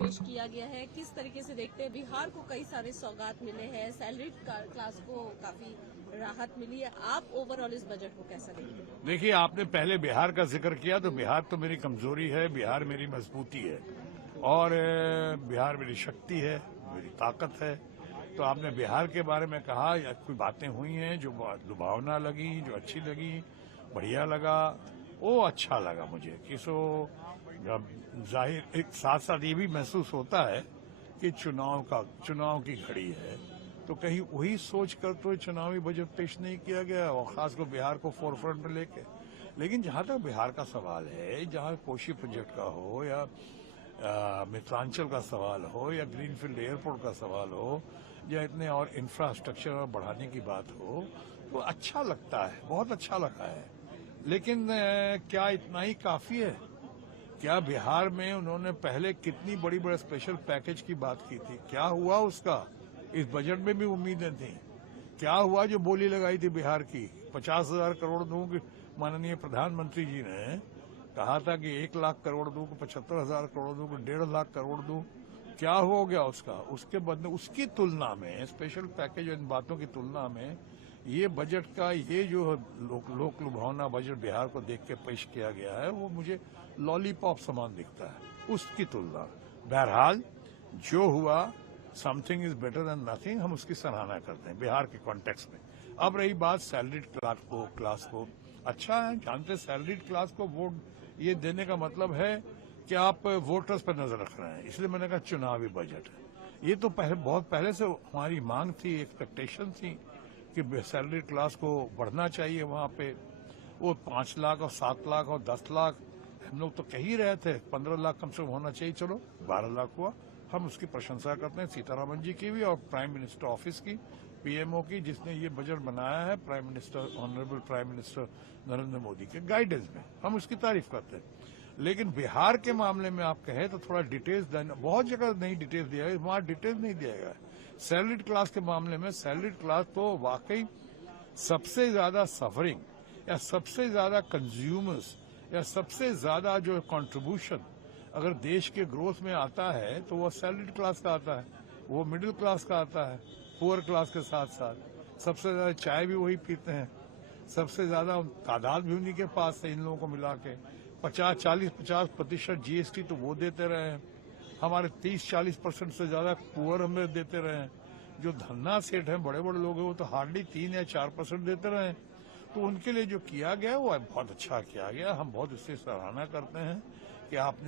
पेश किया गया है। किस तरीके से देखते हैं? बिहार को कई सारे सौगात मिले हैं, सैलरीड क्लास को काफी राहत मिली है। आप ओवरऑल इस बजट को कैसा देखते हैं? देखिए, आपने पहले बिहार का जिक्र किया तो बिहार तो मेरी कमजोरी है, बिहार मेरी मजबूती है और बिहार मेरी शक्ति है, मेरी ताकत है। तो आपने बिहार के बारे में कहा, या कोई बातें हुई हैं जो लुभावना लगी, जो अच्छी लगी, बढ़िया लगा, वो अच्छा लगा मुझे कि जाहिर एक साथ साथ ये भी महसूस होता है कि चुनाव की घड़ी है, तो कहीं वही सोच कर तो चुनावी बजट पेश नहीं किया गया और खासकर बिहार को फोरफ्रंट में लेके। लेकिन जहां तक बिहार का सवाल है, जहां कोशी प्रोजेक्ट का हो या मिथिलांचल का सवाल हो या ग्रीनफील्ड एयरपोर्ट का सवाल हो या इतने और इंफ्रास्ट्रक्चर बढ़ाने की बात हो, तो अच्छा लगता है, बहुत अच्छा लगा है। लेकिन क्या इतना ही काफी है? क्या बिहार में उन्होंने पहले कितनी बड़ी बड़ी स्पेशल पैकेज की बात की थी, क्या हुआ उसका? इस बजट में भी उम्मीदें थी। क्या हुआ जो बोली लगाई थी बिहार की? 50,000 करोड़ दूं, माननीय प्रधानमंत्री जी ने कहा था कि 1 लाख करोड़ दूं, 75,000 करोड़ दूं, 1.5 लाख करोड़ दूं। क्या हो गया उसका? उसके बदले उसकी तुलना में, स्पेशल पैकेज इन बातों की तुलना में, ये बजट का ये जो लोक लुभावना बजट बिहार को देख के पेश किया गया है, वो मुझे लॉलीपॉप समान दिखता है उसकी तुलना। बहरहाल जो हुआ, something is better than nothing, हम उसकी सराहना करते हैं बिहार के कॉन्टेक्स्ट में। अब रही बात सैलरीड क्लास को, अच्छा है, जानते सैलरीड क्लास को वोट ये देने का मतलब है कि आप वोटर्स पर नजर रख रहे हैं, इसलिए मैंने कहा चुनावी बजट है। ये तो बहुत पहले से हमारी मांग थी, एक्सपेक्टेशन थी कि सैलरी क्लास को बढ़ना चाहिए। वहां पे वो 5 लाख और 7 लाख और 10 लाख हम लोग तो कह ही रहे थे, 15 लाख कम से कम होना चाहिए। चलो 12 लाख हुआ, हम उसकी प्रशंसा करते हैं सीतारामन जी की भी और प्राइम मिनिस्टर ऑफिस की, पीएमओ की, जिसने ये बजट बनाया है, prime minister honourable prime minister Narendra Modi के गाइडेंस में, हम उसकी तारीफ करते हैं। लेकिन बिहार के मामले में आप कहें तो थोड़ा डिटेल्स देना, बहुत जगह नहीं डिटेल्स दिया गया, वहां डिटेल्स नहीं दिया गया। सैलरीड क्लास के मामले में सैलरीड क्लास तो वाकई सबसे ज्यादा सफरिंग या सबसे ज्यादा कंज्यूमर्स या सबसे ज्यादा जो कंट्रीब्यूशन अगर देश के ग्रोथ में आता है तो वो सैलरीड क्लास का आता है, वो मिडिल क्लास का आता है, पुअर क्लास के साथ साथ। सबसे ज्यादा चाय भी वही पीते हैं, सबसे ज्यादा तादाद भी उन्हीं के पास है। इन लोगों को मिला के 50% जीएसटी तो वो देते रहे हैं, हमारे 30-40% से ज्यादा पुअर हमें देते रहे हैं। जो धन्ना सेठ हैं, बड़े बड़े लोग हैं, वो तो हार्डली 3 या 4% देते रहे हैं। तो उनके लिए जो किया गया वो बहुत अच्छा किया गया, हम बहुत इससे सराहना करते हैं कि आपने